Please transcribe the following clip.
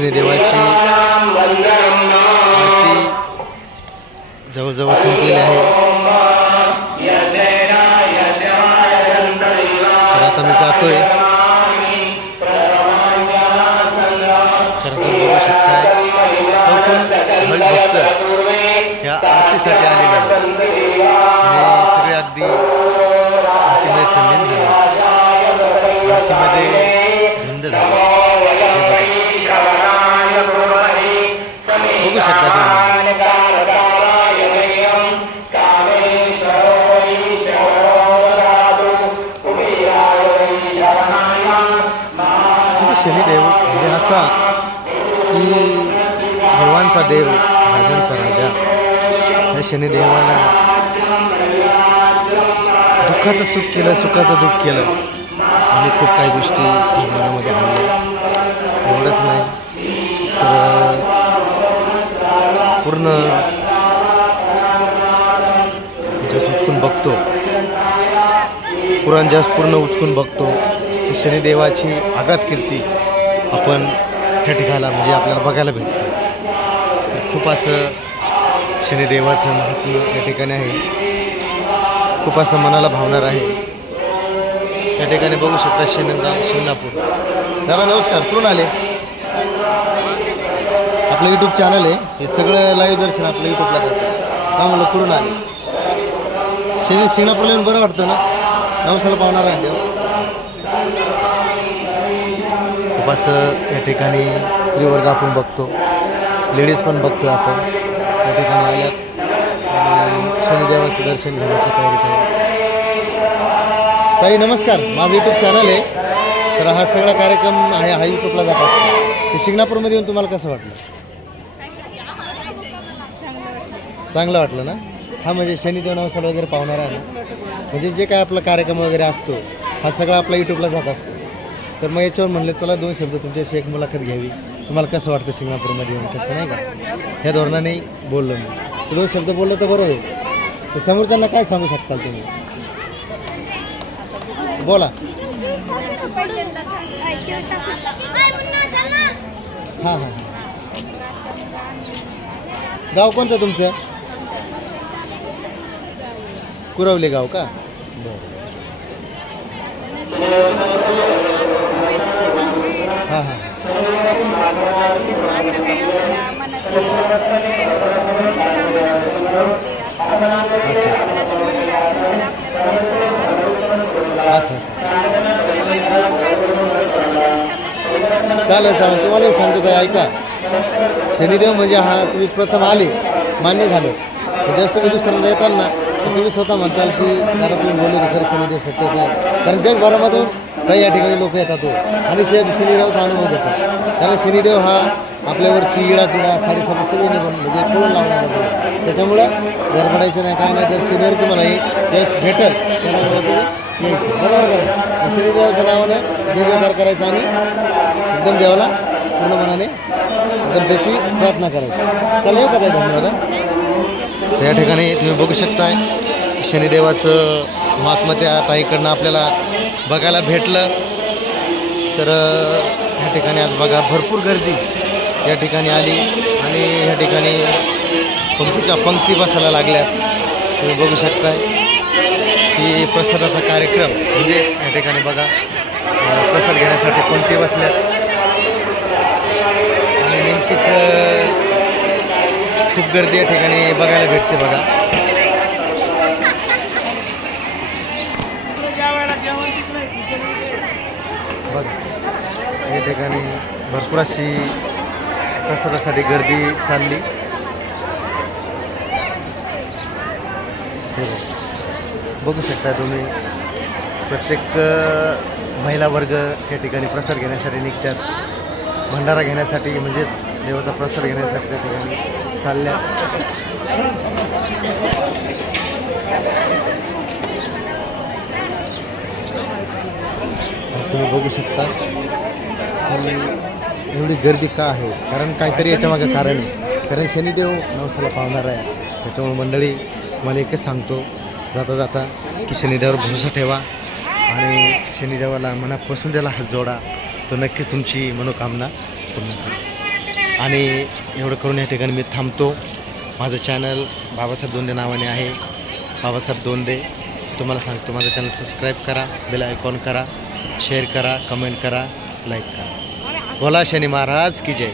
शनिदेवाची आरती जवळजवळ संपलेली आहे. तर आता मी जातोय. खरं तुम्ही बघू शकताय चौकोन भाई भक्त या आरतीसाठी आलेले आहेत. आणि सगळे अगदी आरतीमध्ये तल्लीन झाले आरतीमध्ये धुंद झाले शनिदेव म्हणजे असा की देवांचा देव राजांचा राजा या शनिदेवानं दुःखाचं सुख केलं सुखाचं दुःख केलं. आणि खूप काही गोष्टी मनामध्ये आणल्या एवढंच नाही तर पूर्ण जस उचकून बघतो पुराण जस पूर्ण उचकून बघतो शनिदेवाची आघात कीर्ती आपण त्या ठिकाणाला म्हणजे आपल्याला बघायला भेटते. खूप असं शनिदेवाचं महत्त्व या ठिकाणी आहे. खूप असं मनाला भावणार आहे या ठिकाणी बघू शकता शिनगाव शिंगणापूर दादा नमस्कार. कुठून आले? आपलं यूट्यूब चॅनल आहे. हे सगळं लाईव्ह दर्शन आपलं यूट्यूबला जातं का म्हणलं कुठून आले? शनि शिंगणापूरला येऊन बरं वाटतं ना? नवसाला पावणार आहे. देव खूप असं या ठिकाणी स्त्रीवर्ग आपण बघतो. लेडीज पण बघतो आपण. या ठिकाणी आल्यात. आणि शनिदेवाचं दर्शन घेण्याची तयारी आहे ताई नमस्कार. माझं यूट्यूब चॅनल आहे. तर हा सगळा कार्यक्रम आहे हा यूट्यूबला जात असतो. ते शिंगणापूरमध्ये येऊन तुम्हाला कसं वाटलं? चांगलं वाटलं ना? हा म्हणजे शनिदेव नवसाला वगैरे पावणार आहे म्हणजे जे काय आपला कार्यक्रम वगैरे असतो हा सगळा आपला यूट्यूबला जात असतो. तर मग याच्यावर म्हणलं चला दोन शब्द तुमच्याशी एक मुलाखत घ्यावी. तुम्हाला कसं वाटतं सिंगापूरमध्ये येऊन कसं नाही का? ह्या धोरणाने बोललो मी. दोन शब्द बोललो तर बरोबर होईल. तर समोरच्यांना काय सांगू शकताल तुम्ही? बोला. हां हां हां. गाव कोणतं तुमचं? कुरवले गाव का? बरं हां हां असं असं चालेल चालेल. तुम्हाला एक सांगतो ताई ऐका. शनिदेव म्हणजे हा तुम्ही प्रथम आले मान्य झालं. जस्ट तुम्ही दुसऱ्यांदा येताना तर तुम्ही स्वतः म्हणताल की दादा तुम्ही बोलले की खरं शनिदेव सत्याचं आहे. कारण जगभरामधून काही या ठिकाणी लोक येतात हो. आणि शे शनिदेवाचा अनुभव घेतात. कारण शनिदेव हा आपल्यावरची इडा साडेसाती सगळी निघून म्हणजे कोण लावणार नाही. त्याच्यामुळं गडबडायचं नाही काय नाही. जर शनिवार तुम्हाला हे यश भेटेल त्यामुळे तुम्ही बरोबर करा शनिदेवाच्या नावानं जे जयकार करायचं आणि एकदम देवाला पूर्ण मनाने एकदम त्याची प्रार्थना करायची. चला येऊ हो का त्या धन्यवाद तर या ठिकाणी तुम्ही बघू शकताय शनिदेवाचं महात्मा त्या ताईकडनं आपल्याला बघायला भेटलं. तर ह्या ठिकाणी आज बघा भरपूर गर्दी या ठिकाणी आली आणि ह्या ठिकाणी पंक्तीच्या पंक्ती बसायला लागल्या. तुम्ही बघू शकताय की प्रसादाचा कार्यक्रम म्हणजे या ठिकाणी बघा प्रसाद घेण्यासाठी पंक्ती बसल्यात. आणि नेमकीच खूप गर्दी या ठिकाणी बघायला भेटते बघा. बघा या ठिकाणी भरपूर अशी प्रसादासाठी गर्दी चालली. बघू शकता तुम्ही प्रत्येक महिला वर्ग या ठिकाणी प्रसाद घेण्यासाठी निघतात. भंडारा घेण्यासाठी म्हणजेच देवाचा प्रसाद घेण्यासाठी त्या ठिकाणी चालल्या. असं तुम्ही बघू शकता. एवढी गर्दी का आहे? कारण काहीतरी याच्या मागे कारण आहे. कारण शनिदेव नवसाला पावणार आहे. त्याच्यामुळे मंडळी मला एकच सांगतो. जाता जाता की शनिदेवावर भरोसा ठेवा. आणि शनिदेवाला मनापासून त्याला हात जोडा. तो नक्कीच तुमची मनोकामना पूर्ण करा आणि एवढं करून या ठिकाणी मी थांबतो. माझं चॅनल बाबासाहेब दोंदे नावाने आहे. बाबासाहेब दोंदे तुम्हाला सांगतो माझं चॅनल सबस्क्राईब करा बेल आयकॉन करा शेअर करा कमेंट करा लाईक करा. बोला शनी महाराज की जय.